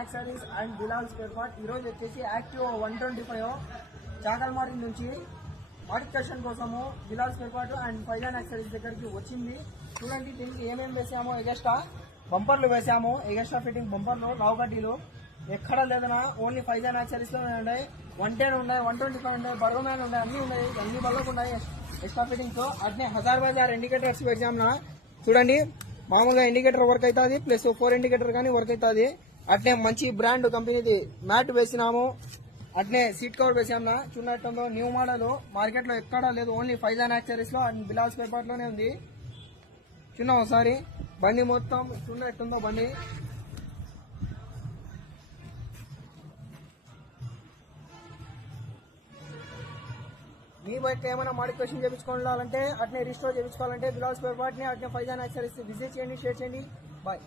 Accessories and Bilal spare part. ఈరోజు వచ్చేసి active 125 చాకల్మారి నుంచి మాడిఫికేషన్ కోసము Bilal spare part and Faizan accessories దగ్గరికి వచ్చింది. చూడండి దీనికి ఏమేమి వేసామో. ఎగస్ట్రా బంపర్లు వేసాము, ఎగస్ట్రా ఫిట్టింగ్ బంపర్లు, లావు కడ్డీలు ఎక్కడ లేదన్నా ఓన్లీ ఫైజాన్ యాక్సరీస్ లో ఉన్నాయి. 110 ఉన్నాయి, 125 ఉన్నాయి, బర్గమ్యాన్ ఉన్నాయి, అన్ని ఉన్నాయి, అన్ని బళ్ళకు ఉన్నాయి ఎక్స్ట్రా ఫిట్టింగ్ తో. అట్నే హజార్ బజార్ ఇండికేటర్స్ వేసాము. చూడండి మామూలుగా ఇండికేటర్ వర్క్ అవుతుంది, ప్లస్ 4 ఇండికేటర్ కానీ వర్క్ అవుతుంది. అట్నే మంచి బ్రాండ్ కంపెనీది మ్యాట్ వేసినాము. అట్నే సీట్ కవర్ వేసాము. చూడటంలో న్యూ మోడల్ మార్కెట్ లో ఎక్కడా లేదు, ఓన్లీ ఫైజాన్ యాక్సరీస్ లో అండ్ బిలాల్ స్పేర్ పార్ట్ లోనే ఉంది. చూద్దాం ఒకసారి బండి మొత్తం చూడటంలో బండి మీ బైక్ ఏమైనా మాడిఫికేషన్ చేయించుకోవాలంటే అట్నే రిస్టోర్ చేయించుకోవాలంటే బిలాల్ స్పేర్ పార్ట్ ని అట్నే ఫైజాన్ యాక్సరీస్ విజిట్ చేయండి, షేర్ చేయండి. బాయ్.